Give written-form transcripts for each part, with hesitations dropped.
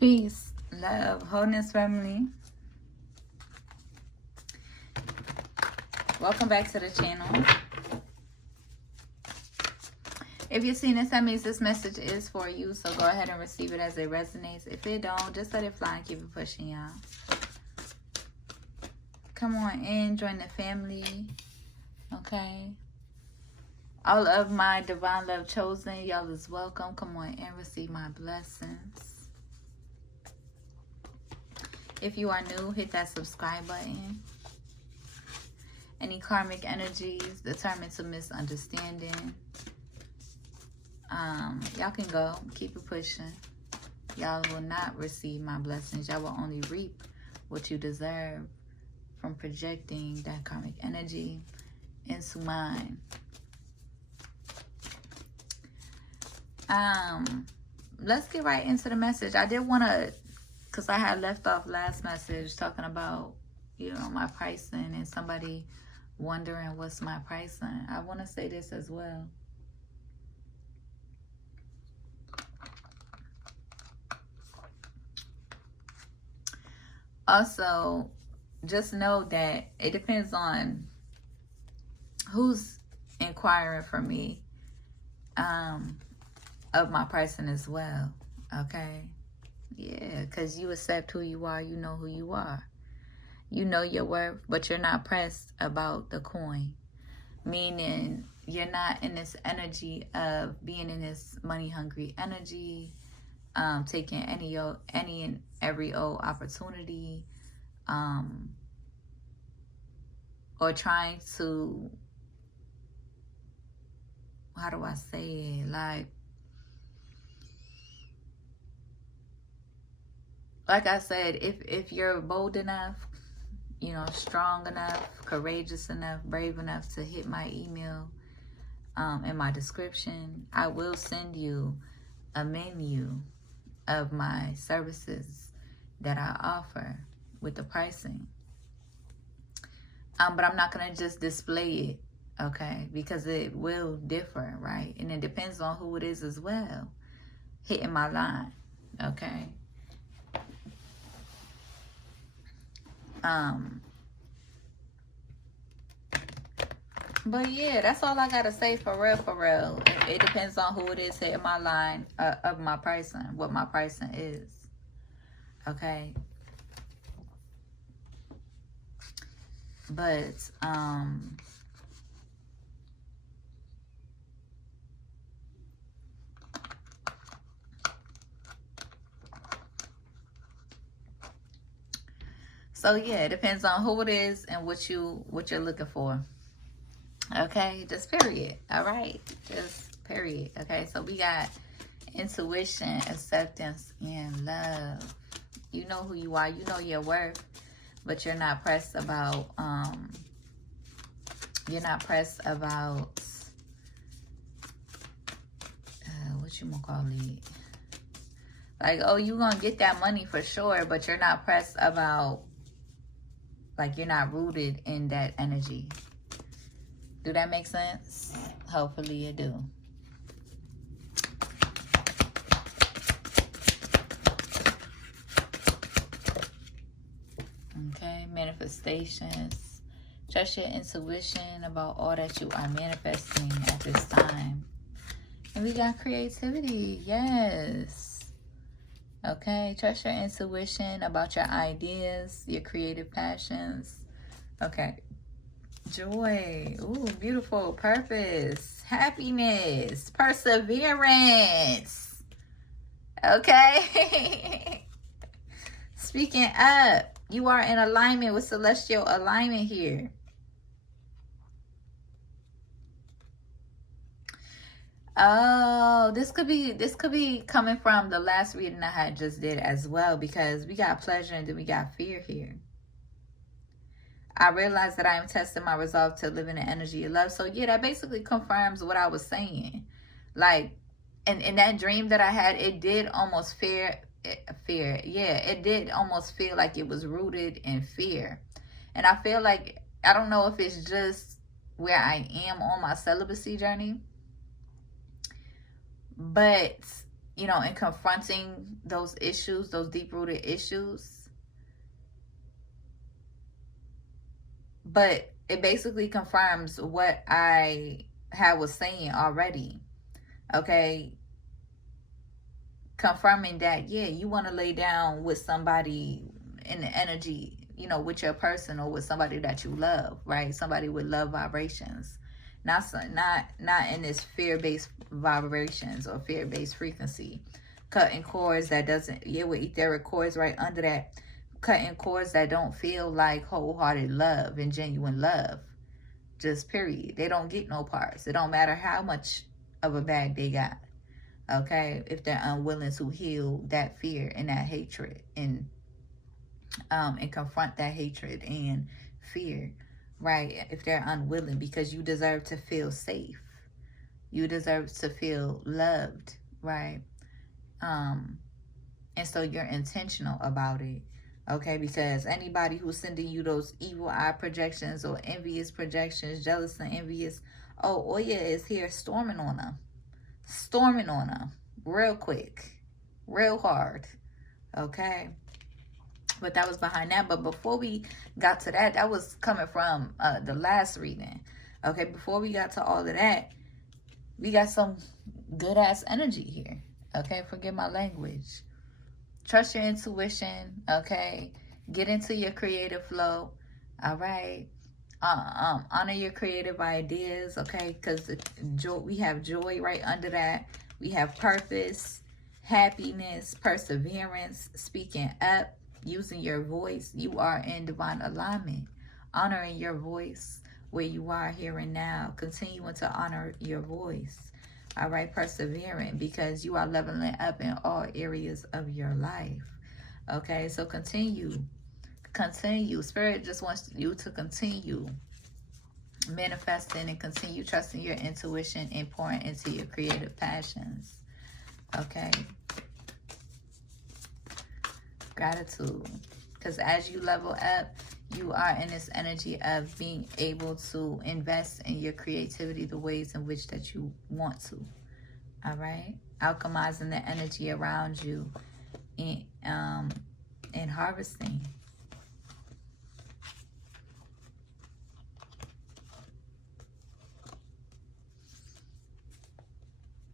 Peace, love, wholeness, family. Welcome back to the channel. If you're seeing this, that means this message is for you. So go ahead and receive it as it resonates. If it don't, just let it fly and keep it pushing, y'all. Come on in, join the family. Okay. All of my divine love chosen, y'all is welcome. Come on in, receive my blessings. If you are new, hit that subscribe button. Any karmic energies determined to misunderstanding, y'all can go. Keep it pushing. Y'all will not receive my blessings. Y'all will only reap what you deserve from projecting that karmic energy into mine. Let's get right into the message. I did want to, because I had left off last message talking about, you know, my pricing and somebody wondering what's my pricing. I want to say this as well. Also, just know that it depends on who's inquiring for me of my pricing as well. Okay? Yeah, because you accept who you are. You know who you are. You know your worth, but you're not pressed about the coin. Meaning, you're not in this energy of being in this money-hungry energy, taking any and every old opportunity, or trying to, how do I say it? Like I said, if you're bold enough, you know, strong enough, courageous enough, brave enough to hit my email in my description, I will send you a menu of my services that I offer with the pricing. But I'm not going to just display it, okay? Because it will differ, right? And it depends on who it is as well hitting my line, okay? But yeah, that's all I gotta say for real, for real. It depends on who it is hitting my line of my pricing, what my pricing is. Okay. But so yeah, it depends on who it is and what you're looking for. Okay, just period. All right, just period. Okay, so we got intuition, acceptance, and love. You know who you are. You know your worth, but you're not pressed about. You're not pressed about. What you gonna call it? Like, oh, you gonna get that money for sure, but you're not pressed about. Like, you're not rooted in that energy. Do that make sense? Hopefully it do. Okay, manifestations. Trust your intuition about all that you are manifesting at this time. And we got creativity. Yes. Okay, trust your intuition about your ideas, your creative passions. Okay. Joy. Ooh, beautiful. Purpose. Happiness. Perseverance. Okay. Speaking up. You are in alignment with celestial alignment here. Oh, this could be coming from the last reading I had just did as well, because we got pleasure and then we got fear here. I realize that I am testing my resolve to live in the energy of love. So yeah, that basically confirms what I was saying. Like, in that dream that I had, it did almost fear. Yeah, it did almost feel like it was rooted in fear. And I feel like, I don't know if it's just where I am on my celibacy journey, but you know, in confronting those issues, those deep-rooted issues. But it basically confirms what I was saying already. Okay, confirming that, yeah, you want to lay down with somebody in the energy, you know, with your person or with somebody that you love, right? Somebody with love vibrations, not in this fear-based vibrations or fear-based frequency. Cutting cords that doesn't, yeah, with etheric cords right under that, cutting cords that don't feel like wholehearted love and genuine love. Just period. They don't get no parts. It don't matter how much of a bag they got. Okay, if they're unwilling to heal that fear and that hatred and confront that hatred and fear, right? If they're unwilling, because you deserve to feel safe, you deserve to feel loved, right? And so you're intentional about it, okay? Because anybody who's sending you those evil eye projections or envious projections, jealous and envious, oh, Oya is here storming on them real quick, real hard, okay? But that was behind that. But before we got to that, that was coming from the last reading, okay? Before we got to all of that, we got some good ass energy here, okay? Forget my language. Trust your intuition, okay? Get into your creative flow, all right? Honor your creative ideas, okay? Because we have joy right under that. We have purpose, happiness, perseverance, speaking up, using your voice. You are in divine alignment. Honoring your voice where you are here and now. Continuing to honor your voice. All right, persevering, because you are leveling up in all areas of your life. Okay, so continue. Spirit just wants you to continue manifesting and continue trusting your intuition and pouring into your creative passions. Okay, gratitude, because as you level up, you are in this energy of being able to invest in your creativity the ways in which that you want to. All right, alchemizing the energy around you and harvesting.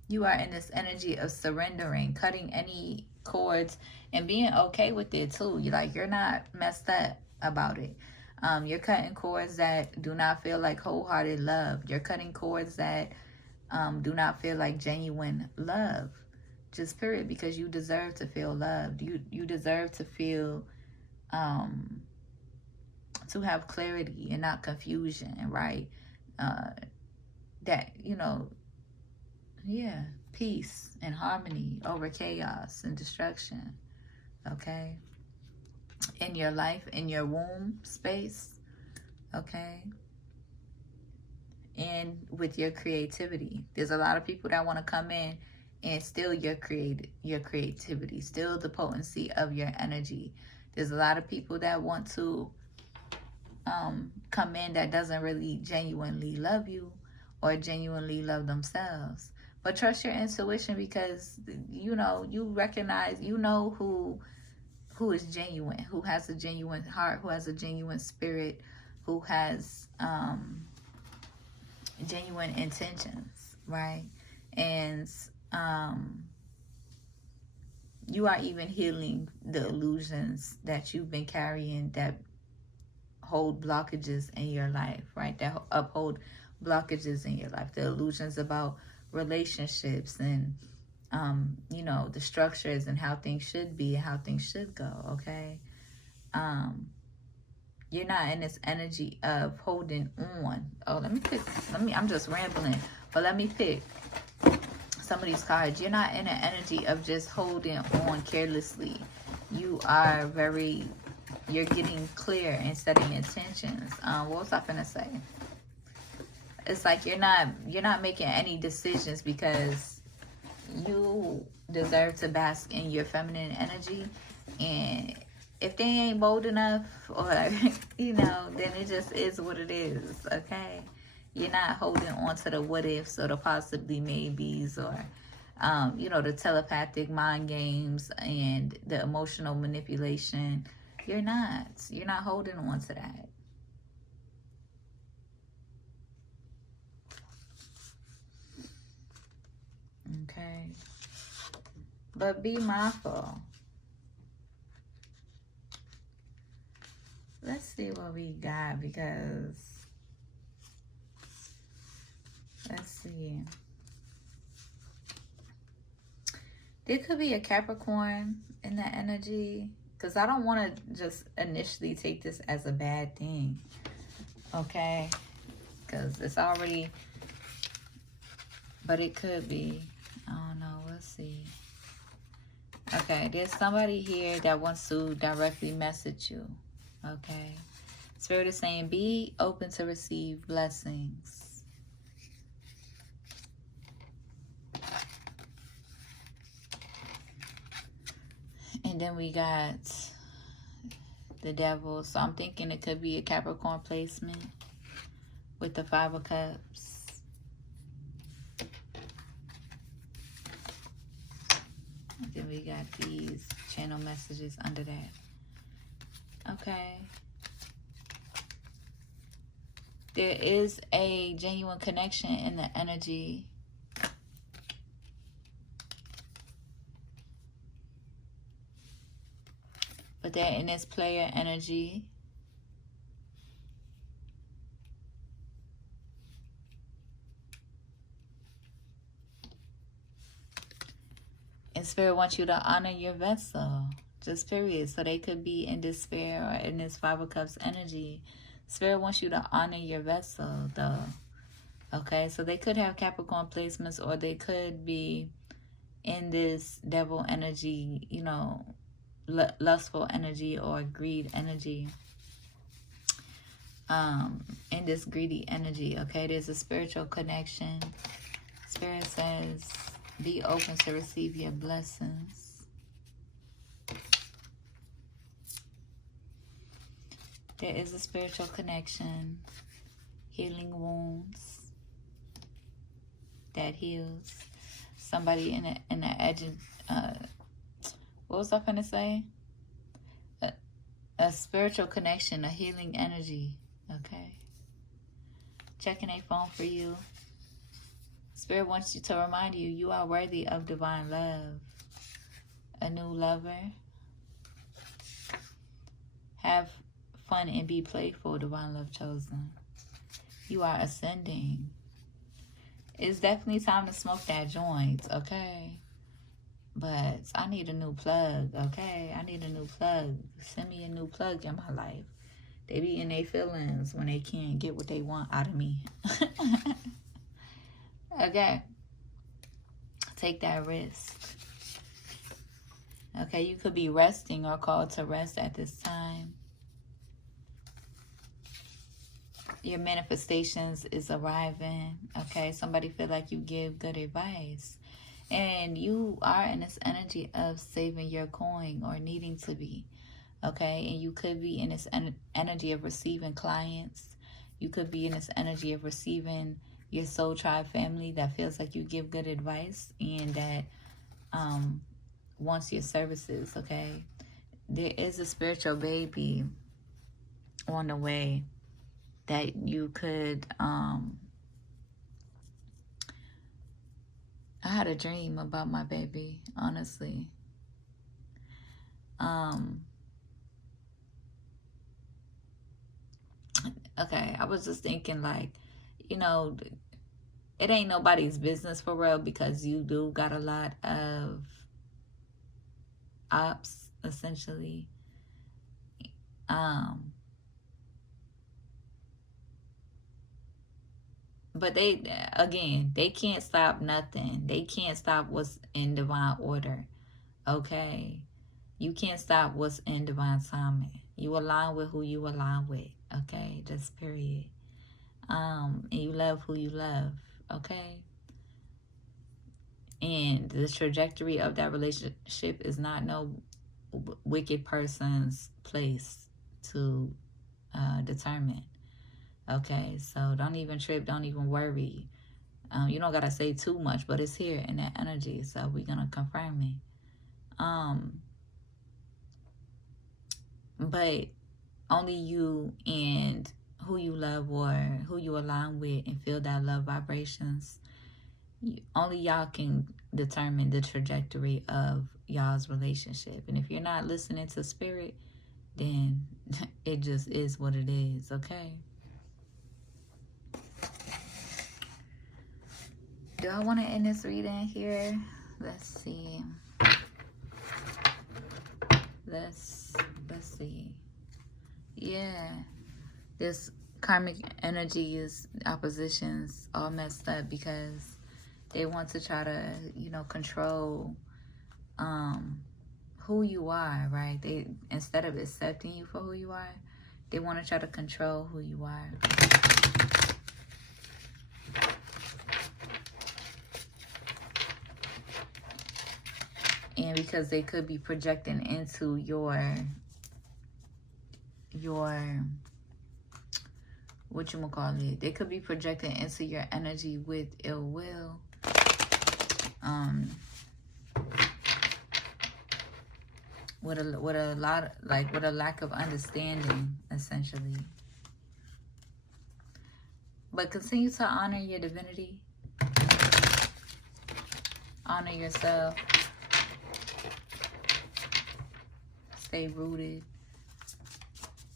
You are in this energy of surrendering, cutting any cords, and being okay with it too. You're not messed up about it. You're cutting cords that do not feel like wholehearted love. You're cutting cords that do not feel like genuine love. Just period, because you deserve to feel loved. You deserve to feel, to have clarity and not confusion, right? That, you know, yeah, peace and harmony over chaos and destruction, okay? In your life, in your womb space, okay? And with your creativity. There's a lot of people that want to come in and steal your creativity, steal the potency of your energy. There's a lot of people that want to come in that doesn't really genuinely love you or genuinely love themselves. But trust your intuition, because, you know, you recognize, you know who is genuine, who has a genuine heart, who has a genuine spirit, who has genuine intentions, right? And you are even healing the illusions that you've been carrying that hold blockages in your life, right? That uphold blockages in your life. The illusions about relationships and you know, the structures and how things should be and how things should go, okay? You're not in this energy of holding on. Oh, I'm just rambling, but let me pick some of these cards. You're not in an energy of just holding on carelessly. You are you're getting clear and setting intentions. What was I gonna say? It's like you're not making any decisions because you deserve to bask in your feminine energy, and if they ain't bold enough, or you know, then it just is what it is, okay? You're not holding on to the what ifs or the possibly maybes or you know, the telepathic mind games and the emotional manipulation. You're not. You're not holding on to that. Okay. But be mindful. Let's see what we got, because let's see. There could be a Capricorn in that energy, because I don't want to just initially take this as a bad thing. Okay? Because it's already, but it could be. I don't know. Let's see. Okay, there's somebody here that wants to directly message you. Okay. Spirit is saying, be open to receive blessings. And then we got the devil. So I'm thinking it could be a Capricorn placement with the 5 of Cups. And then we got these channel messages under that. Okay. There is a genuine connection in the energy. But they're in this player energy. And Spirit wants you to honor your vessel. Just period. So they could be in despair or in this 5 of Cups energy. Spirit wants you to honor your vessel, though. Okay, so they could have Capricorn placements, or they could be in this devil energy, you know, lustful energy or greed energy. In this greedy energy, okay? There's a spiritual connection. Spirit says, be open to receive your blessings. There is a spiritual connection, healing wounds that heals. Somebody in the edge. What was I going to say? A spiritual connection, a healing energy. Okay. Checking a phone for you. Spirit wants you to remind you, you are worthy of divine love. A new lover. Have fun and be playful, divine love chosen. You are ascending. It's definitely time to smoke that joint, okay? But I need a new plug, okay? I need a new plug. Send me a new plug in my life. They be in their feelings when they can't get what they want out of me. Okay. Take that risk. Okay, you could be resting or called to rest at this time. Your manifestations is arriving. Okay, somebody feel like you give good advice. And you are in this energy of saving your coin or needing to be. Okay, and you could be in this energy of receiving clients. You could be in this energy of receiving your soul tribe family that feels like you give good advice and that wants your services, okay? There is a spiritual baby on the way that you could, I had a dream about my baby, honestly. Okay, I was just thinking, like, you know, it ain't nobody's business for real, because you do got a lot of ops, essentially. But they, again, they can't stop nothing. They can't stop what's in divine order, okay? You can't stop what's in divine timing. You align with who you align with, okay? Just period. And you love who you love, okay? And the trajectory of that relationship is not no wicked person's place to determine. Okay, so don't even trip, don't even worry. You don't gotta say too much, but it's here in that energy, so we're gonna confirm it. But only you and who you love or who you align with and feel that love vibrations, only y'all can determine the trajectory of y'all's relationship. And if you're not listening to spirit, then it just is what it is, okay? Do I want to end this reading here? Let's see. Let's see. Yeah. This karmic energy is oppositions all messed up because they want to try to, control who you are, right? They, instead of accepting you for who you are, they want to try to control who you are. And because they could be projecting into your whatchamacallit, they could be projecting into your energy with ill will. With a lack of understanding, essentially. But continue to honor your divinity. Honor yourself. Stay rooted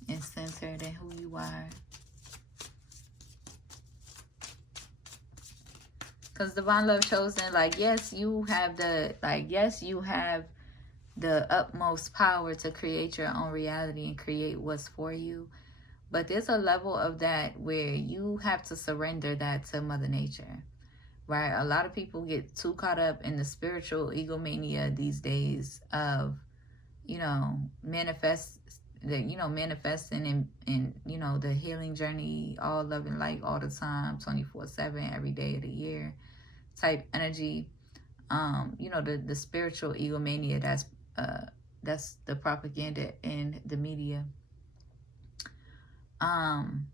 and centered in who you are. Because divine love chosen, yes, you have the utmost power to create your own reality and create what's for you. But there's a level of that where you have to surrender that to Mother Nature, right? A lot of people get too caught up in the spiritual egomania these days of, manifesting in the healing journey, all love and light all the time, 24/7, every day of the year type energy. The spiritual egomania, that's the propaganda in the media. But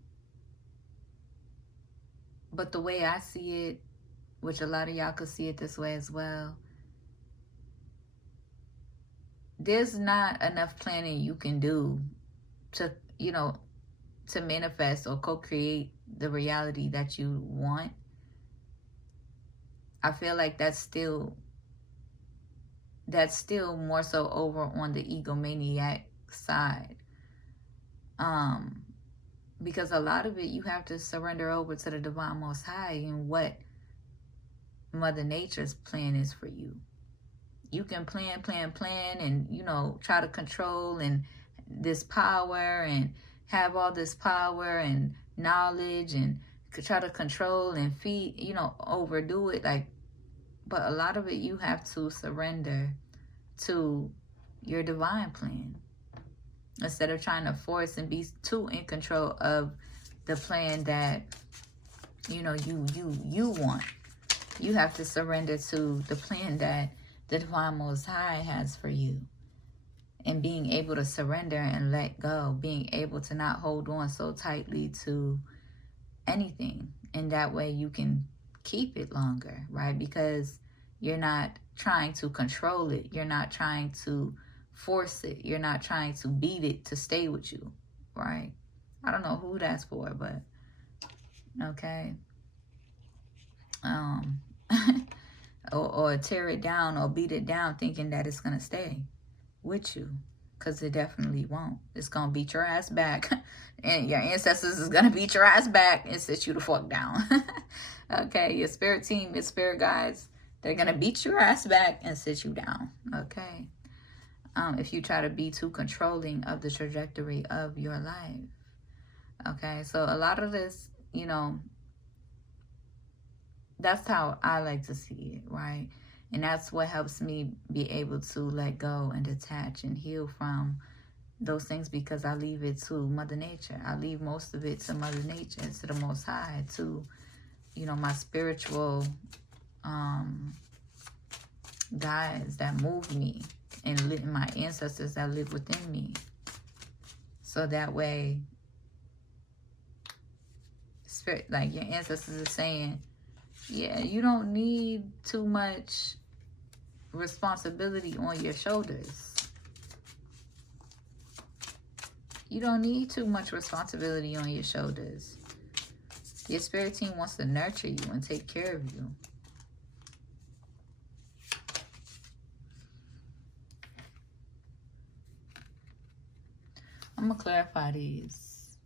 the way I see it, which a lot of y'all could see it this way as well, there's not enough planning you can do to manifest or co-create the reality that you want. I feel like that's still more so over on the egomaniac side. Because a lot of it you have to surrender over to the divine most high and what Mother Nature's plan is for you. You can plan and, try to control and this power and have all this power and knowledge and try to control and feed, overdo it. But a lot of it you have to surrender to your divine plan instead of trying to force and be too in control of the plan that, you want. You have to surrender to the plan that the divine most high has for you. And being able to surrender and let go, being able to not hold on so tightly to anything. And that way you can keep it longer, right? Because you're not trying to control it. You're not trying to force it. You're not trying to beat it to stay with you, right? I don't know who that's for, but okay. Or tear it down or beat it down thinking that it's going to stay with you, because it definitely won't. It's going to beat your ass back. And your ancestors is going to beat your ass back and sit you the fuck down. Okay, your spirit team, your spirit guides, they're going to beat your ass back and sit you down. Okay. If you try to be too controlling of the trajectory of your life. Okay, so a lot of this, that's how I like to see it, right? And that's what helps me be able to let go and detach and heal from those things, because I leave it to Mother Nature. I leave most of it to Mother Nature, to the Most High, to, my spiritual guides that move me, and my ancestors that live within me. So that way, spirit, like your ancestors are saying, Yeah, you don't need too much responsibility on your shoulders. You don't need too much responsibility on your shoulders. Your spirit team wants to nurture you and take care of you. I'm going to clarify these.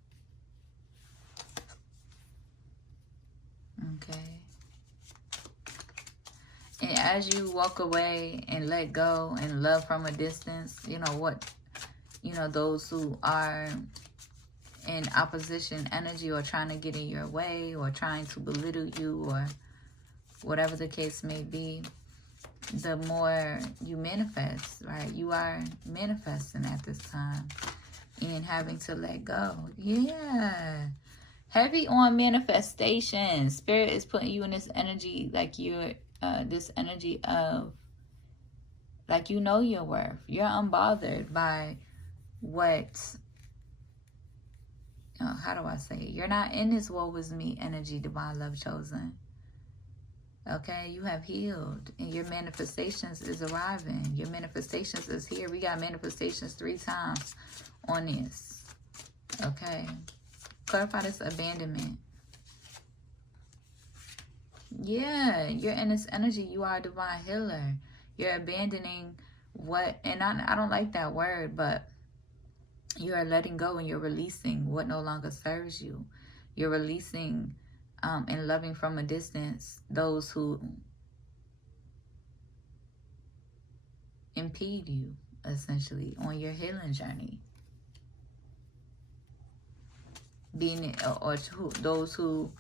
Okay. And as you walk away and let go and love from a distance, you know what, those who are in opposition energy or trying to get in your way or trying to belittle you or whatever the case may be, the more you manifest, right? You are manifesting at this time and having to let go. Yeah. Heavy on manifestation. Spirit is putting you in this energy like you're this energy of like you know your worth. You're unbothered by what how do I say it? You're not in this woe is me energy, divine love chosen. Okay, you have healed and your manifestations is arriving. Your manifestations is here. We got manifestations 3 times on this. Okay, clarify this abandonment. Yeah, you're in this energy. You are a divine healer. You're abandoning what, and I don't like that word, but you are letting go and you're releasing what no longer serves you. You're releasing and loving from a distance those who impede you, essentially, on your healing journey. Being or those who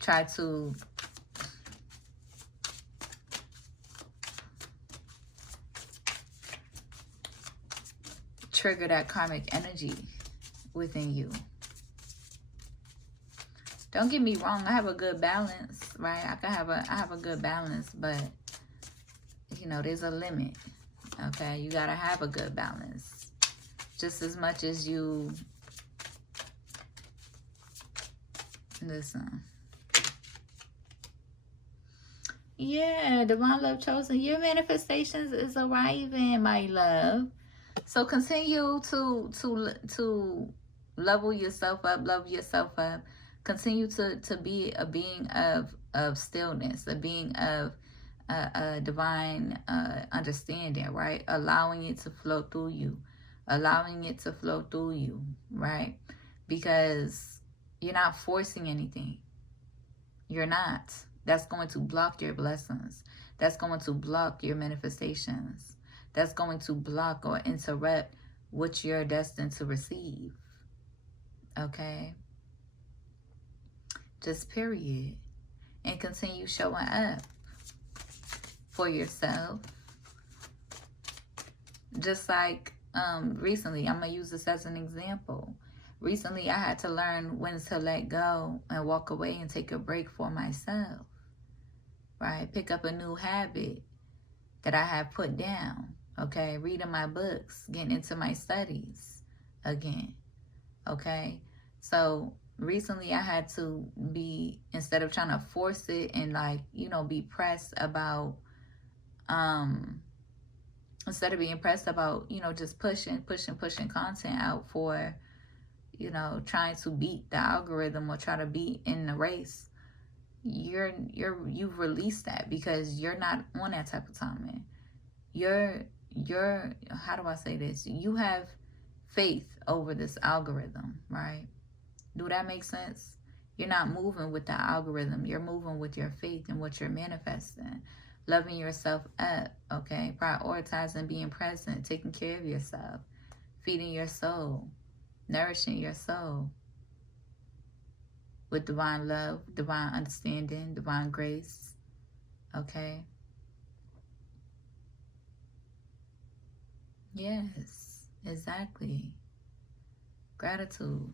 try to trigger that karmic energy within you. Don't get me wrong, I have a good balance, right? I have a good balance, but you know, there's a limit. Okay, you gotta have a good balance. Just as much as you listen. Yeah, divine love chosen. Your manifestations is arriving, my love. So continue to level yourself up, love yourself up. Continue to be a being of stillness, a being of divine understanding, right? Allowing it to flow through you. Allowing it to flow through you, right? Because you're not forcing anything. You're not. That's going to block your blessings. That's going to block your manifestations. That's going to block or interrupt what you're destined to receive. Okay? Just period. And continue showing up for yourself. Just like recently, I'm going to use this as an example. Recently, I had to learn when to let go and walk away and take a break for myself. Right? Pick up a new habit that I have put down. Okay? Reading my books, getting into my studies again. Okay? So recently I had to be, instead of trying to force it and like, you know, be pressed about, instead of being pressed about, you know, just pushing content out for, you know, trying to beat the algorithm or try to beat in the race. You've released that because you're not on that type of timing. You're how do I say this? You have faith over this algorithm, right? Do that make sense? You're not moving with the algorithm. You're moving with your faith and what you're manifesting. Loving yourself up, okay? Prioritizing being present, taking care of yourself, feeding your soul, nourishing your soul with divine love, divine understanding, divine grace, okay? Yes, exactly. Gratitude,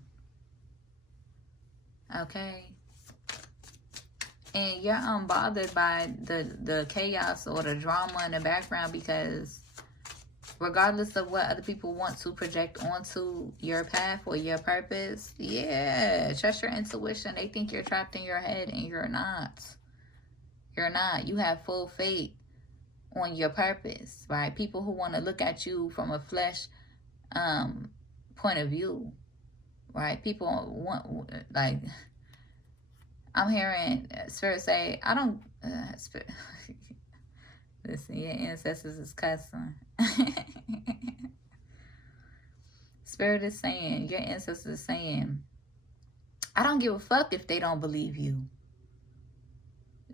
okay? And you're unbothered by the chaos or the drama in the background because regardless of what other people want to project onto your path or your purpose, yeah, trust your intuition. They think you're trapped in your head and you're not. You're not. You have full faith on your purpose, right? People who want to look at you from a flesh point of view, right? People want, like, I'm hearing Spirit say, I don't, listen, your ancestors is cussing. Spirit is saying, your ancestors is saying, I don't give a fuck if they don't believe you.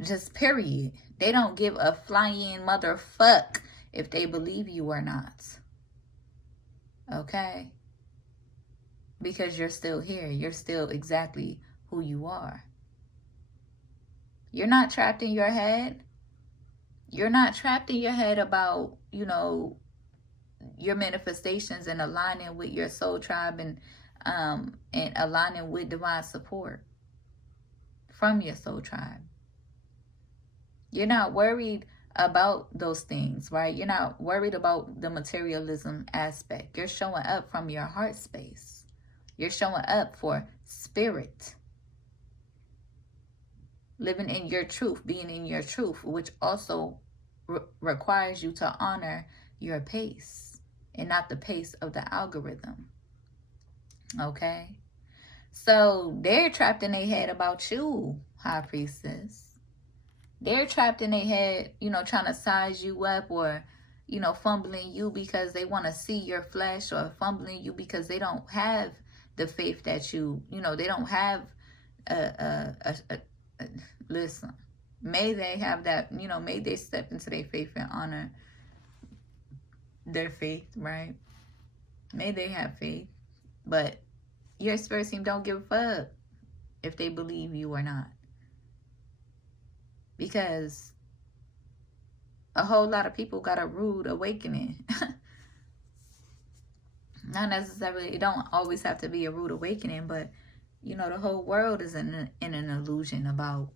Just period. They don't give a flying motherfuck if they believe you or not. Okay? Because you're still here. You're still exactly who you are. You're not trapped in your head. You're not trapped in your head about, you know, your manifestations and aligning with your soul tribe and aligning with divine support from your soul tribe. You're not worried about those things, right? You're not worried about the materialism aspect. You're showing up from your heart space. You're showing up for spirit. Living in your truth, being in your truth, which also requires you to honor your pace and not the pace of the algorithm. Okay? So they're trapped in their head about you, High Priestess. They're trapped in their head, you know, trying to size you up or, you know, fumbling you because they want to see your flesh, or fumbling you because they don't have the faith that you know, they don't have listen, may they have that, you know, may they step into their faith and honor their faith, right? May they have faith, but your spirit team don't give a fuck if they believe you or not. Because a whole lot of people got a rude awakening. Not necessarily, it don't always have to be a rude awakening, but, you know, the whole world is in an illusion about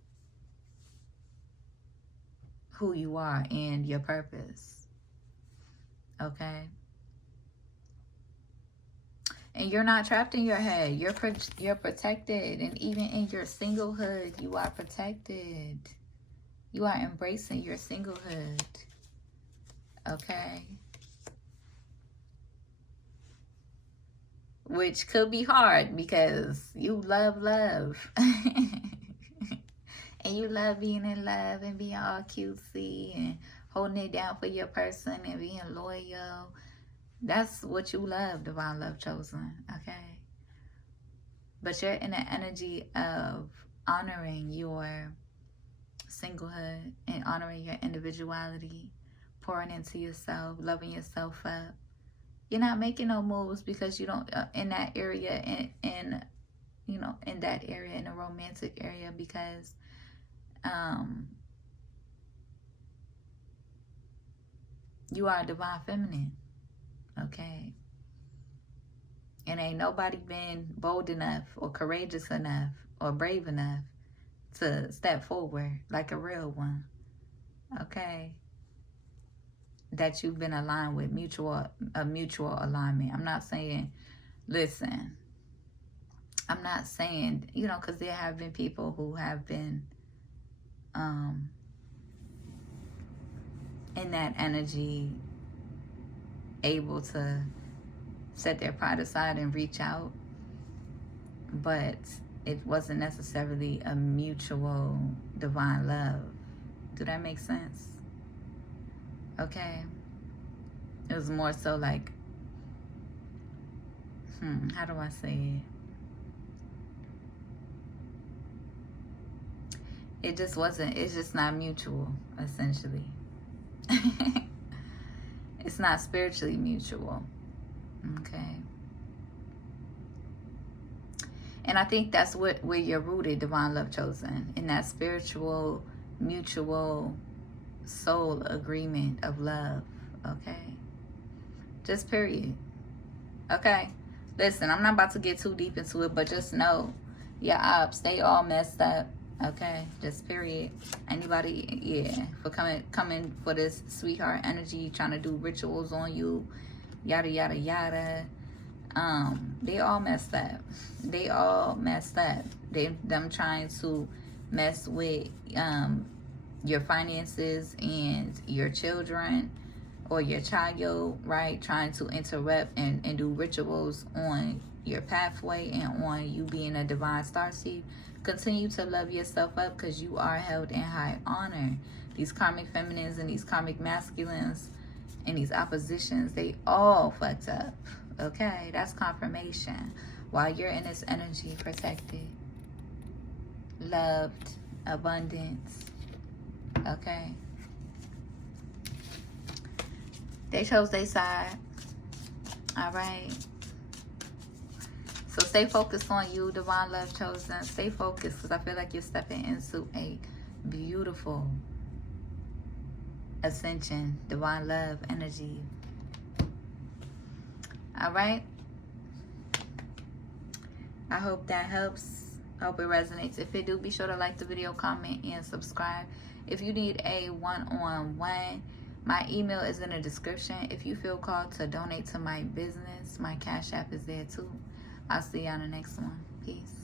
who you are and your purpose. Okay? And you're not trapped in your head. You're protected. And even in your singlehood, you are protected. You are embracing your singlehood. Okay? Which could be hard because you love love. And you love being in love and being all cutesy and holding it down for your person and being loyal. That's what you love, Divine Love Chosen. Okay? But you're in the energy of honoring your singlehood and honoring your individuality, pouring into yourself, loving yourself up. You're not making no moves because you don't in that area, in you know, in that area, in a romantic area, because you are a divine feminine. Okay? And ain't nobody been bold enough or courageous enough or brave enough to step forward like a real one. Okay? That you've been aligned with, a mutual alignment. I'm not saying, listen, I'm not saying, you know, because there have been people who have been in that energy, able to set their pride aside and reach out, but it wasn't necessarily a mutual divine love. Do that make sense? Okay? It was more so like, how do I say it? It just wasn't, it's just not mutual, essentially. It's not spiritually mutual. Okay? And I think that's where you're rooted, Divine Love Chosen, in that spiritual, mutual soul agreement of love. Okay? Just period. Okay? Listen, I'm not about to get too deep into it, but just know your ops, they all messed up. Okay? Just period. Anybody, yeah, for coming for this sweetheart energy, trying to do rituals on you, yada, yada, yada. They all messed up. They all messed up. Them trying to mess with your finances and your children or your child, right? Trying to interrupt and do rituals on your pathway and on you being a divine starseed. Continue to love yourself up because you are held in high honor. These karmic feminines and these karmic masculines and these oppositions, they all fucked up. Okay, that's confirmation. While you're in this energy, protected, loved, abundance. Okay. They chose their side. All right. So stay focused on you, divine love chosen. Stay focused because I feel like you're stepping into a beautiful ascension, divine love energy. All right. I hope that helps. I hope it resonates. If it do, be sure to like the video, comment, and subscribe. If you need a one-on-one, my email is in the description. If you feel called to donate to my business, my Cash App is there too. I'll see you on the next one. Peace.